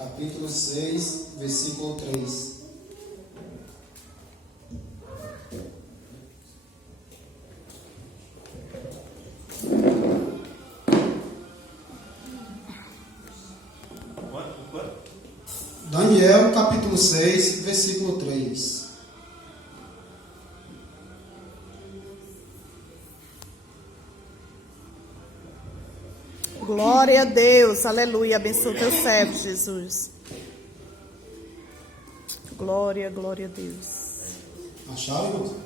capítulo 6, versículo 3. Daniel, capítulo 6, versículo 3. Glória a Deus, aleluia, abençoa o teu servo, Jesus. Glória, glória a Deus. Acharam, irmãos?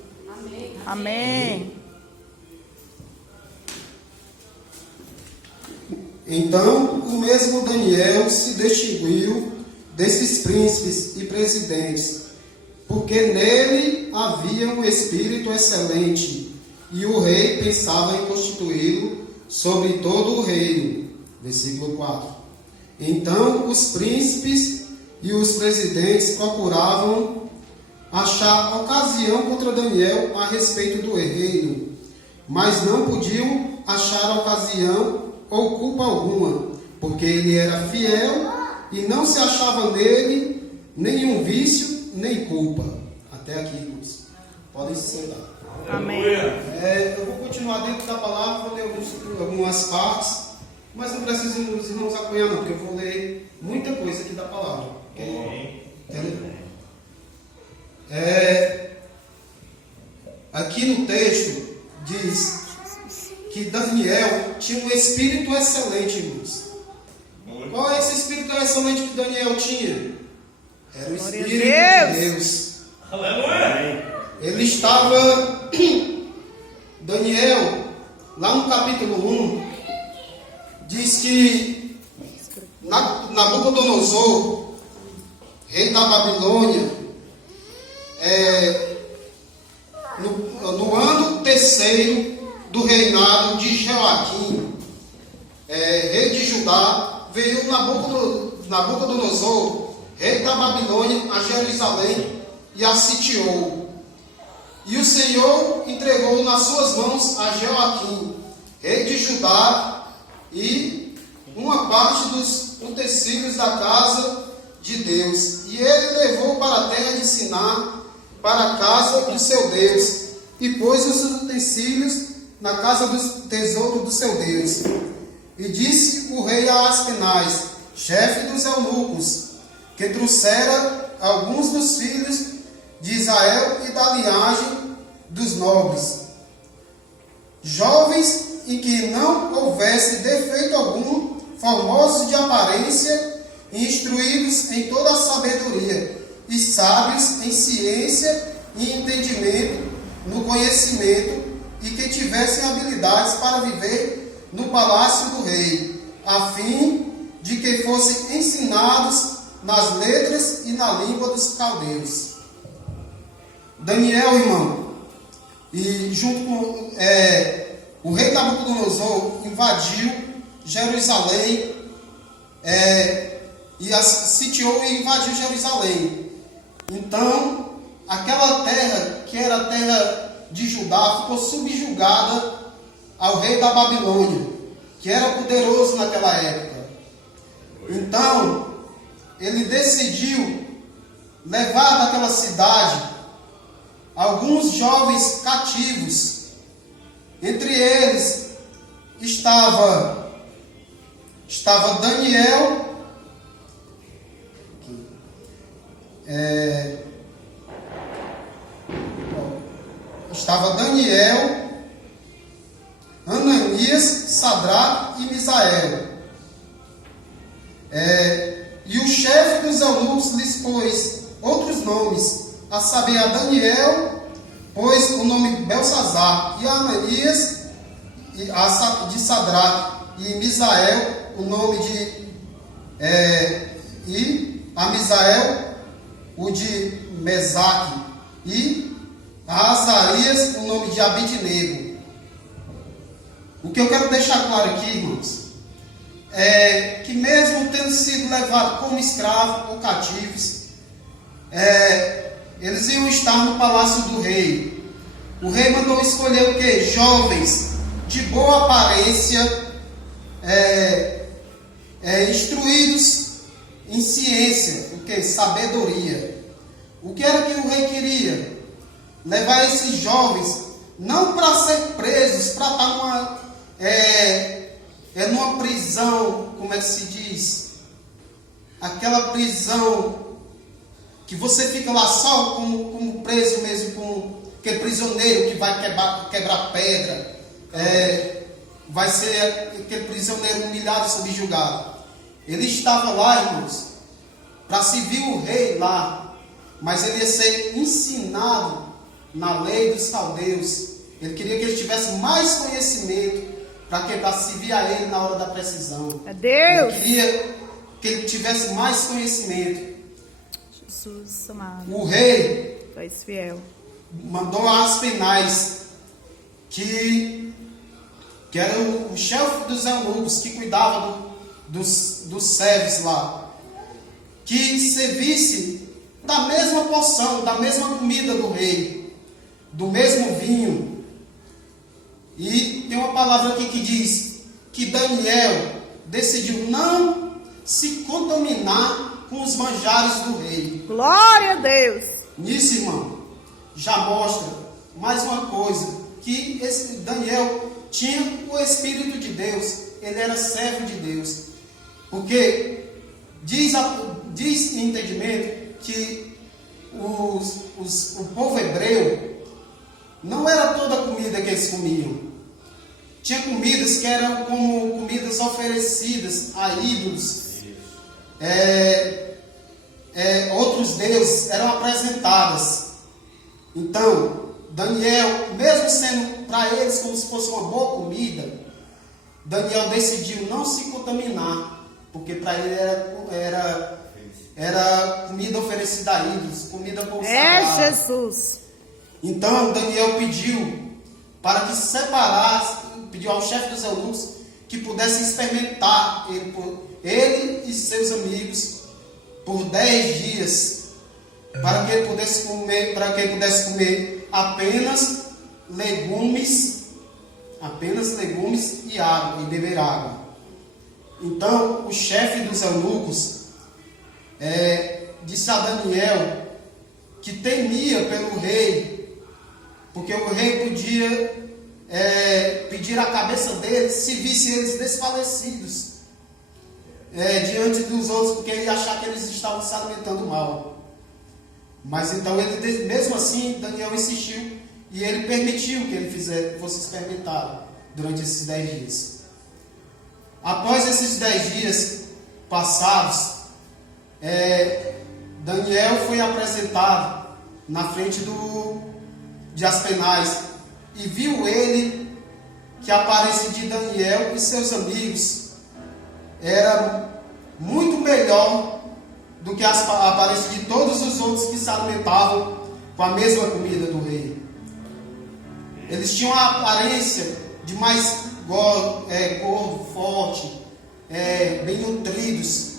Amém. Então, o mesmo Daniel se distinguiu desses príncipes e presidentes, porque nele havia um espírito excelente, e o rei pensava em constituí-lo sobre todo o reino. Versículo 4. Então, os príncipes e os presidentes procuravam achar ocasião contra Daniel a respeito do reino, mas não podiam achar ocasião ou culpa alguma, porque ele era fiel e não se achava nele nenhum vício nem culpa. Até aqui, irmãos. Podem se sentar. Amém. Eu vou continuar dentro da palavra, vou ler algumas partes, mas não preciso os irmãos apoiar não, porque eu vou ler muita coisa aqui da palavra. Entendeu? Aqui no texto diz que Daniel tinha um espírito excelente, irmãos. Qual é esse espírito excelente que Daniel tinha? Era o Espírito de Deus. Aleluia! Ele estava, Daniel, lá no capítulo 1, diz que Nabucodonosor, rei da Babilônia, no ano terceiro do reinado de Joaquim, rei de Judá, veio Nabucodonosor, rei da Babilônia, a Jerusalém e a sitiou. E o Senhor entregou nas suas mãos a Joaquim, rei de Judá, e uma parte dos utensílios da casa de Deus. E ele levou para a terra de Siná, para a casa do seu Deus, e pôs os utensílios na casa do tesouro do seu Deus. E disse o rei a Aspenaz, chefe dos eunucos, que trouxera alguns dos filhos de Israel e da linhagem dos nobres, jovens em que não houvesse defeito algum, formosos de aparência, instruídos em toda a sabedoria, e sábios em ciência e entendimento, no conhecimento, e que tivessem habilidades para viver no palácio do rei, a fim de que fossem ensinados nas letras e na língua dos caldeus. Daniel, irmão, e junto com o rei Nabucodonosor invadiu Jerusalém, e sitiou e invadiu Jerusalém. Então, aquela terra, que era a terra de Judá, ficou subjugada ao rei da Babilônia, que era poderoso naquela época. Então, ele decidiu levar daquela cidade alguns jovens cativos. Entre eles estava Daniel, Ananias, Sadraque e Misael. E o chefe dos eunucos lhes pôs outros nomes, a saber, a Daniel pôs o nome Belsazar, e a Ananias de Sadraque, e Misael o nome e a Misael o de Mesaque, e a Azarias o nome de Abidnego. O que eu quero deixar claro aqui, irmãos, é que mesmo tendo sido levados como escravos ou cativos, eles iam estar no palácio do rei. O rei mandou escolher o quê? Jovens de boa aparência, instruídos em ciência, o que? Sabedoria. O que era que o rei queria? Levar esses jovens não para ser presos, para estar numa prisão, como é que se diz? Aquela prisão que você fica lá só como preso mesmo, como aquele prisioneiro que vai quebrar pedra, vai ser aquele prisioneiro humilhado e subjugado. Ele estava lá, irmãos, para servir o rei lá, mas ele ia ser ensinado na lei dos caldeus. Ele queria que ele tivesse mais conhecimento para servir a ele na hora da precisão. É Deus! Ele queria que ele tivesse mais conhecimento. Jesus amado. O rei Tu és fiel. mandou Aspenaz, que era o chefe dos eunucos, que cuidava dos servos lá, que servisse da mesma porção, da mesma comida do rei, do mesmo vinho. E tem uma palavra aqui que diz que Daniel decidiu não se contaminar com os manjares do rei. Glória a Deus! Nisso, irmão, já mostra mais uma coisa, que esse Daniel tinha o Espírito de Deus, ele era servo de Deus. Porque diz em entendimento que o povo hebreu não era toda a comida que eles comiam. Tinha comidas que eram como comidas oferecidas a ídolos. Outros deuses eram apresentadas. Então, Daniel, mesmo sendo para eles como se fosse uma boa comida, Daniel decidiu não se contaminar, porque para ele era comida oferecida a ídolos, comida consagrada. É Jesus! Então Daniel pediu para que separasse, pediu ao chefe dos eunucos que pudesse experimentar ele e seus amigos por 10 dias, para que ele pudesse comer apenas legumes e água, e beber água. Então o chefe dos eunucos disse a Daniel que temia pelo rei, porque o rei podia pedir a cabeça deles se visse eles desfalecidos diante dos outros, porque ele ia achar que eles estavam se alimentando mal. Mas então ele, mesmo assim, Daniel insistiu e ele permitiu que ele fosse experimentado durante esses 10 dias. Após esses 10 dias passados, Daniel foi apresentado na frente de Aspenaz e viu ele que a aparência de Daniel e seus amigos era muito melhor do que a aparência de todos os outros que se alimentavam com a mesma comida do rei. Eles tinham a aparência de mais gordo, forte, bem nutridos.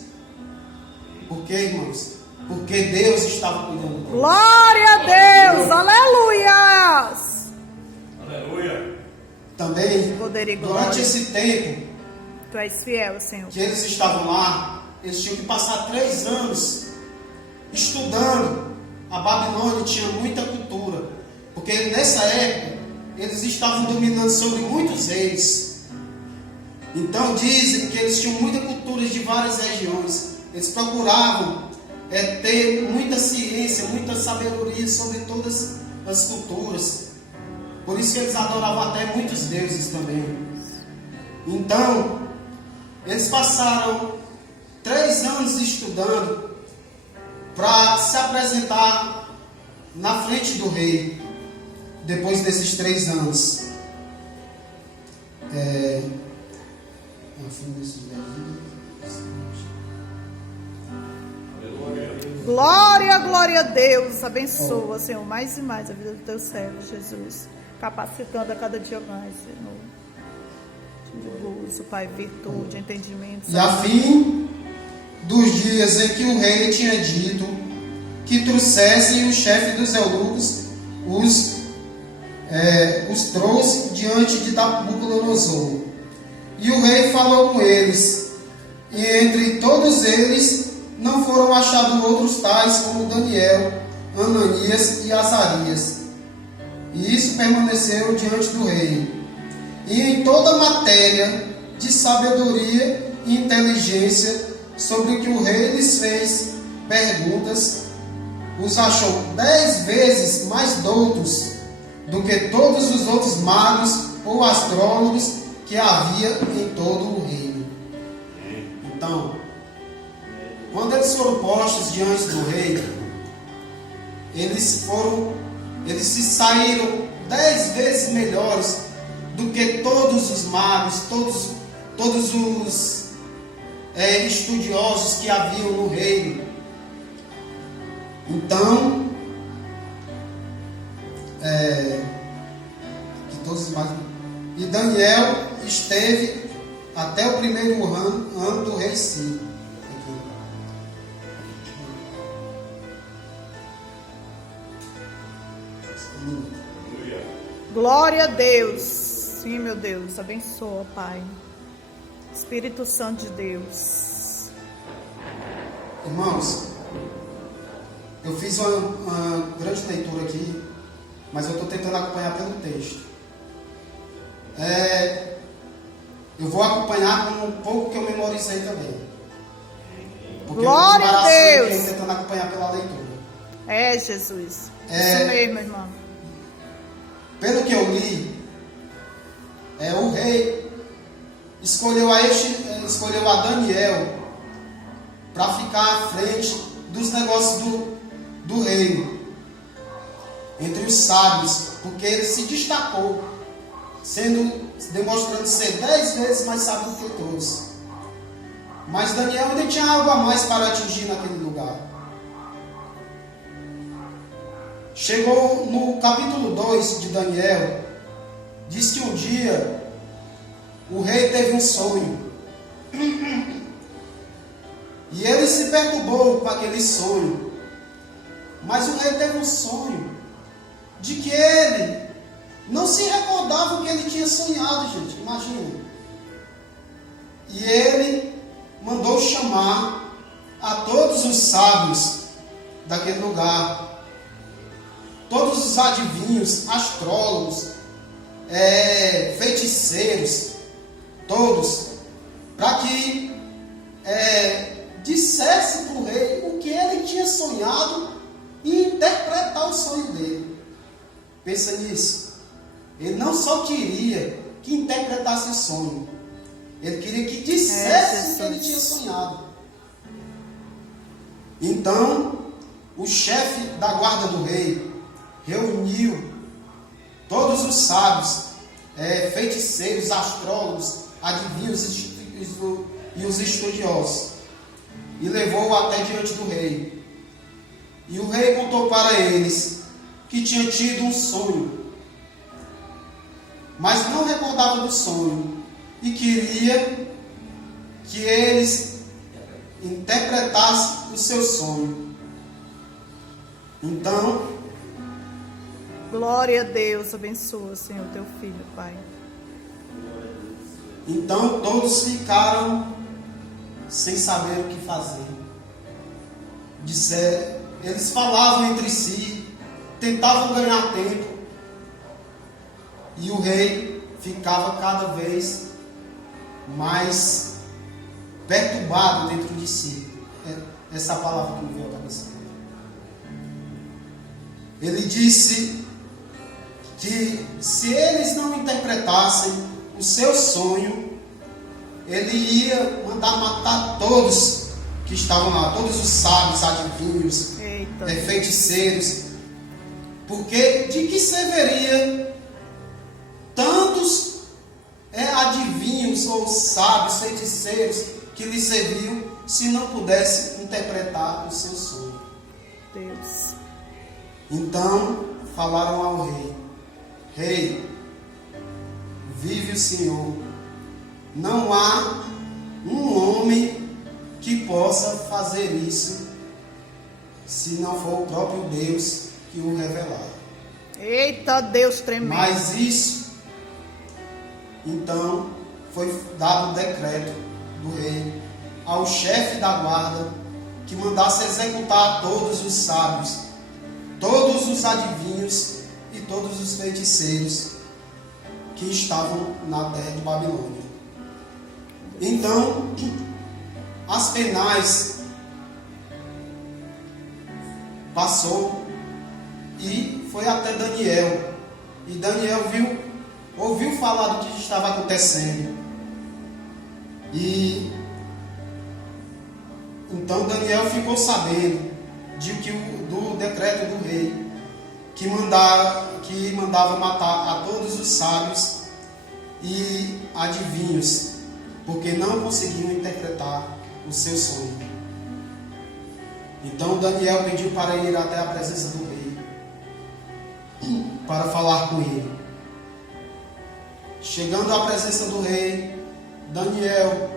Por quê, irmãos? Porque Deus estava cuidando deles. Glória a Deus! Aleluia! Aleluia! Também, Poder e glória. durante esse tempo Tu és fiel, Senhor. que eles estavam lá, eles tinham que passar 3 anos estudando. A Babilônia tinha muita cultura, porque nessa época eles estavam dominando sobre muitos reis. Então dizem que eles tinham muita cultura de várias regiões. Eles procuravam ter muita ciência, muita sabedoria sobre todas as culturas. Por isso que eles adoravam até muitos deuses também. Então, eles passaram 3 anos estudando para se apresentar na frente do rei. Depois desses 3 anos. Glória, glória a Deus. Abençoa, Senhor, mais e mais a vida do teu servo, Jesus. Capacitando a cada dia mais, Senhor. De luz, Pai, virtude, entendimento. E a fim dos dias em que o rei tinha dito que trouxessem o chefe dos eunucos, os trouxe diante de Nabucodonosor. E o rei falou com eles, e entre todos eles não foram achados outros tais como Daniel, Ananias e Azarias. E isso permaneceu diante do rei. E em toda matéria de sabedoria e inteligência sobre o que o rei lhes fez perguntas, os achou 10 vezes mais doutos do que todos os outros magos ou astrólogos que havia em todo o reino. Então, quando eles foram postos diante do rei, eles se saíram 10 vezes melhores do que todos os magos, todos os estudiosos que haviam no reino. Então, e Daniel esteve até o primeiro ano do rei Ciro. Glória a Deus. Sim, meu Deus, abençoa, Pai. Espírito Santo de Deus. Irmãos, eu fiz uma grande leitura aqui, mas eu estou tentando acompanhar pelo texto. Eu vou acompanhar com um pouco que eu memorizei também. Porque Glória a Deus! Eu estou tentando acompanhar pela leitura. Jesus. Isso mesmo, irmão. Pelo que eu li, o rei escolheu a Daniel para ficar à frente dos negócios do reino, entre os sábios, porque ele se destacou, demonstrando ser 10 vezes mais sábio do que todos. Mas Daniel ainda tinha algo a mais para atingir naquele lugar. Chegou no capítulo 2 de Daniel, diz que um dia o rei teve um sonho. E ele se perturbou com aquele sonho. Mas o rei teve um sonho de que ele não se recordava o que ele tinha sonhado, gente. Imagina. E ele mandou chamar a todos os sábios daquele lugar. Todos os adivinhos, astrólogos, feiticeiros, todos, para que dissesse para o rei o que ele tinha sonhado e interpretar o sonho dele. Pensa nisso. Ele não só queria que interpretasse o sonho, ele queria que dissesse o que ele tinha sonhado. Então, o chefe da guarda do rei reuniu todos os sábios, feiticeiros, astrólogos, adivinhos e os estudiosos, e levou até diante do rei. E o rei contou para eles que tinha tido um sonho, mas não recordava do sonho, e queria que eles interpretassem o seu sonho. Então, glória a Deus, abençoa, Senhor, teu filho, Pai. Então todos ficaram sem saber o que fazer. Eles falavam entre si, tentavam ganhar tempo, e o rei ficava cada vez mais perturbado dentro de si. Essa palavra que me veio à cabeça. Ele disse que se eles não interpretassem o seu sonho, ele ia mandar matar todos que estavam lá, todos os sábios, adivinhos, feiticeiros, porque de que serviria tantos adivinhos ou sábios, feiticeiros que lhe serviam se não pudesse interpretar o seu sonho? Deus. Então falaram ao rei: Rei, vive o Senhor, não há um homem que possa fazer isso, se não for o próprio Deus que o revelar. Eita, Deus tremendo. Mas isso, então, foi dado um decreto do rei ao chefe da guarda que mandasse executar todos os sábios, todos os adivinhos e todos os feiticeiros que estavam na terra de Babilônia. Então, Aspenaz passou e foi até Daniel. E Daniel ouviu falar do que estava acontecendo. E então Daniel ficou sabendo do decreto do rei que mandava matar a todos os sábios e adivinhos, porque não conseguiam interpretar o seu sonho. Então Daniel pediu para ir até a presença do rei para falar com ele. Chegando à presença do rei, Daniel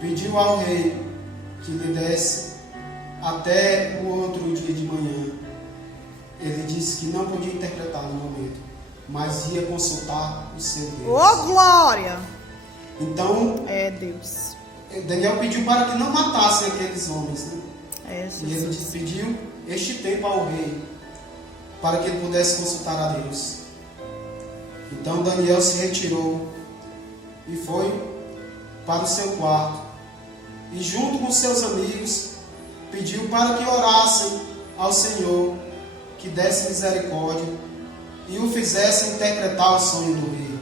pediu ao rei que lhe desse até o outro dia de manhã. Ele disse que não podia interpretar no momento, mas ia consultar o seu Deus. Oh, glória! Então, Deus. Daniel pediu para que não matassem aqueles homens, né? E ele Jesus. pediu este tempo ao rei, para que ele pudesse consultar a Deus. Então Daniel se retirou e foi para o seu quarto. E junto com seus amigos, pediu para que orassem ao Senhor, que desse misericórdia e o fizesse interpretar o sonho do rei.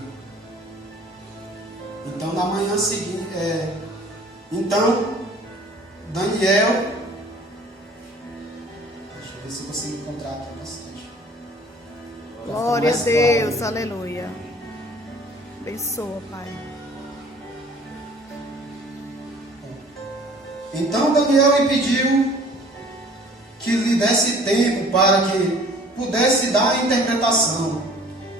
Então, na manhã seguinte, Daniel, deixa eu ver se eu consigo encontrar aqui bastante. Glória a Deus, aleluia. Abençoa, Pai. Então Daniel lhe pediu que lhe desse tempo para que pudesse dar a interpretação.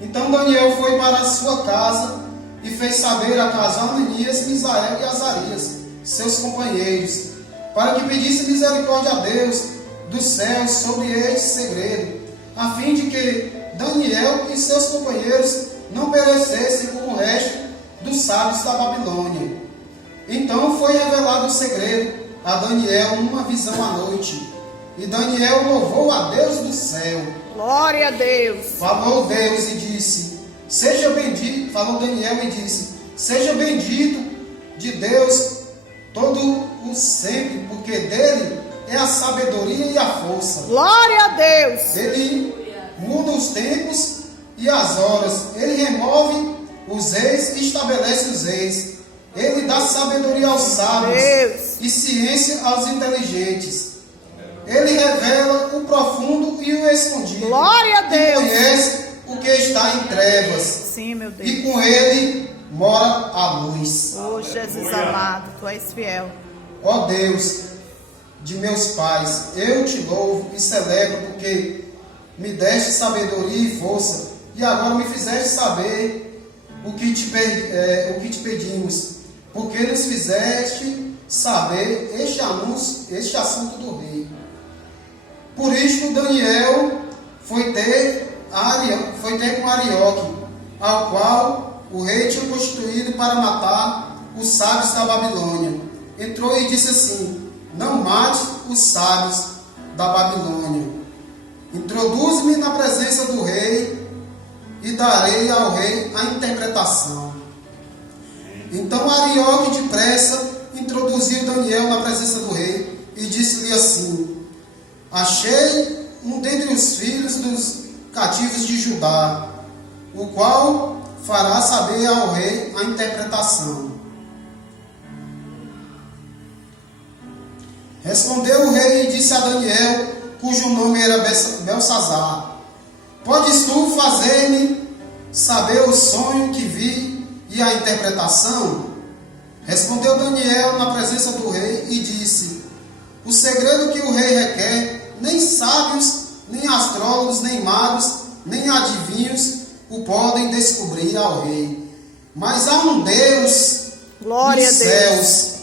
Então Daniel foi para a sua casa e fez saber a casa Ananias, Misael e Azarias, seus companheiros, para que pedisse misericórdia a Deus dos céus sobre este segredo, a fim de que Daniel e seus companheiros não perecessem como o resto dos sábios da Babilônia. Então foi revelado o segredo a Daniel numa visão à noite. E Daniel louvou a Deus do céu. Glória a Deus. Falou Deus e disse: seja bendito. Falou Daniel e disse: seja bendito de Deus todo o sempre, porque dele é a sabedoria e a força. Glória a Deus. Ele muda os tempos e as horas. Ele remove os reis e estabelece os reis. Ele dá sabedoria aos sábios e ciência aos inteligentes. Ele revela o profundo e o escondido. Glória a Deus. E conhece o que está em trevas. Sim, meu Deus. E com ele mora a luz. Oh, Jesus amado, tu és fiel. Ó Deus de meus pais, eu te louvo e celebro, porque me deste sabedoria e força, e agora me fizeste saber o que te pedimos, porque nos fizeste saber este assunto do rei. Por isto Daniel foi ter com Arioque, ao qual o rei tinha constituído para matar os sábios da Babilônia. Entrou e disse assim: não mate os sábios da Babilônia. Introduz-me na presença do rei e darei ao rei a interpretação. Então Arioque depressa introduziu Daniel na presença do rei e disse-lhe assim: achei um dentre os filhos dos cativos de Judá, o qual fará saber ao rei a interpretação. Respondeu o rei e disse a Daniel, cujo nome era Belsazar: podes tu fazer-me saber o sonho que vi e a interpretação? Respondeu Daniel na presença do rei e disse: o segredo que o rei requer, nem sábios, nem astrólogos, nem magos, nem adivinhos o podem descobrir ao rei. Mas há um Deus Glória nos a Deus. céus,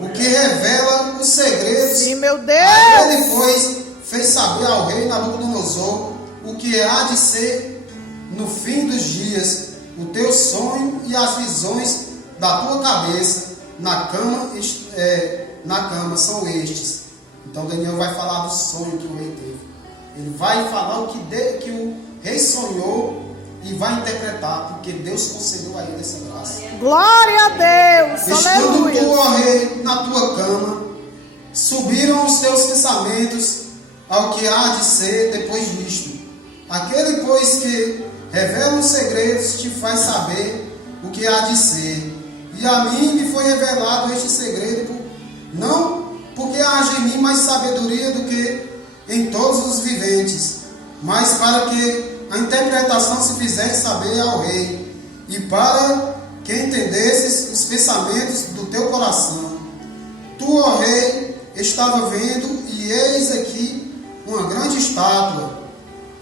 o que revela os segredos. Sim, meu Deus. A ele, pois, fez saber ao rei Nabucodonosor o que há de ser no fim dos dias, o teu sonho e as visões da tua cabeça, na cama são estes. Então Daniel vai falar do sonho que o rei teve. Ele vai falar o que o rei sonhou e vai interpretar, porque Deus concedeu a ele essa graça. Glória a Deus, Estando aleluia. tu, ó rei, na tua cama, subiram os teus pensamentos ao que há de ser depois disto. Aquele, pois, que revela os segredos, te faz saber o que há de ser. E a mim me foi revelado este segredo, não porque haja em mim mais sabedoria do que em todos os viventes, mas para que a interpretação se fizesse saber ao rei, e para que entendesses os pensamentos do teu coração. Tu, ó rei, estava vendo, e eis aqui uma grande estátua.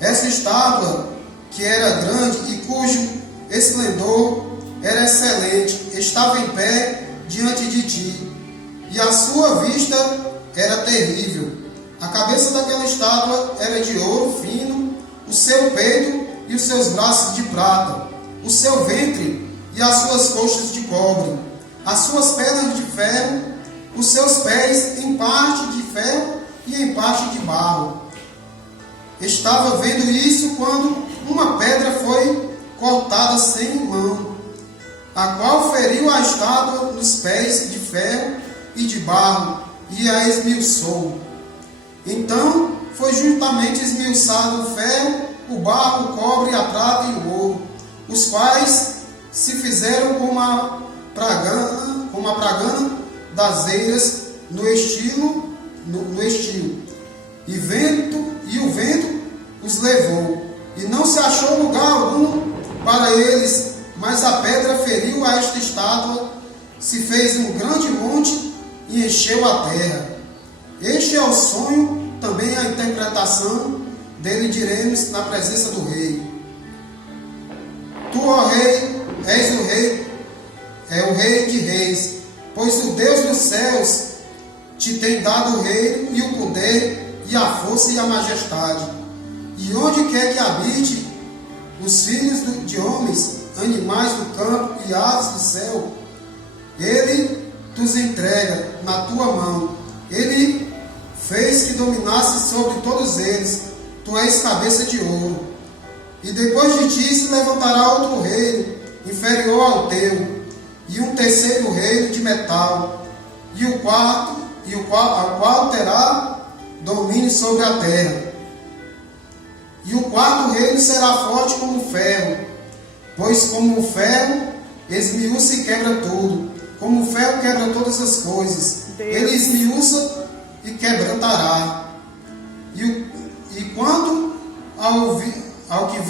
Essa estátua, que era grande e cujo esplendor era excelente, estava em pé diante de ti, e a sua vista era terrível. A cabeça daquela estátua era de ouro fino, o seu peito e os seus braços de prata, o seu ventre e as suas coxas de cobre, as suas pernas de ferro, os seus pés em parte de ferro e em parte de barro. Estava vendo isso quando uma pedra foi cortada sem mão, a qual feriu a estátua nos pés de ferro e de barro e a esmiuçou. Então foi juntamente esmiuçado o ferro, o barro, o cobre, a prata e o ouro, os quais se fizeram como a pragana das eiras no estilo. E o vento os levou, e não se achou lugar algum para eles, mas a pedra feriu a esta estátua, se fez um grande monte e encheu a terra. Este é o sonho, também a interpretação dele diremos na presença do rei. Tu, ó rei, és o rei, é o rei de reis, pois o Deus dos céus te tem dado o reino e o poder e a força e a majestade. E onde quer que habite os filhos de homens, animais do campo e aves do céu, ele os entrega na tua mão. Ele fez que dominasse sobre todos eles. Tu és cabeça de ouro. E depois de ti se levantará outro reino, inferior ao teu, e um terceiro reino de metal, ao qual terá domínio sobre a terra. E o quarto reino será forte como o ferro, pois como o ferro esmiuça e quebra tudo, como o ferro quebra todas as coisas, ele esmiuça e quebrantará. E quanto ao que vi